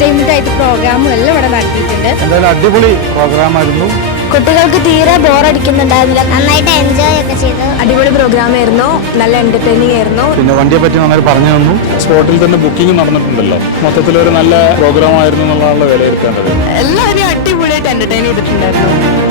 Entertainment ആയിട്ട് പ്രോഗ്രാമും എല്ലാം ഇവിടെ നടത്തിയിട്ടുണ്ട്. എന്തായാലും അടിപൊളി പ്രോഗ്രാം ആയിരുന്നു. കുട്ടികൾക്ക് തീരെ ബോറടിക്കുന്നുണ്ടായിരുന്നില്ല. നന്നായിട്ട് എൻജോയ് ഒക്കെ ചെയ്തു. അടിപൊളി പ്രോഗ്രാം ആയിരുന്നു. നല്ല എന്റർടൈനിങ് ആയിരുന്നു. പിന്നെ വണ്ടിയെ പറ്റി നന്നായി പറഞ്ഞു തന്നു. സ്പോട്ടിൽ തന്നെ ബുക്കിംഗ് നടന്നിട്ടുണ്ടല്ലോ. മൊത്തത്തിലൊരു നല്ല പ്രോഗ്രാം ആയിരുന്നു എന്നുള്ളതാണ് വിലയിരുത്തേണ്ടത്. എല്ലാവരും അടിപൊളിയായിട്ട് എന്റർടൈൻ ചെയ്തിട്ടുണ്ടായിരുന്നു.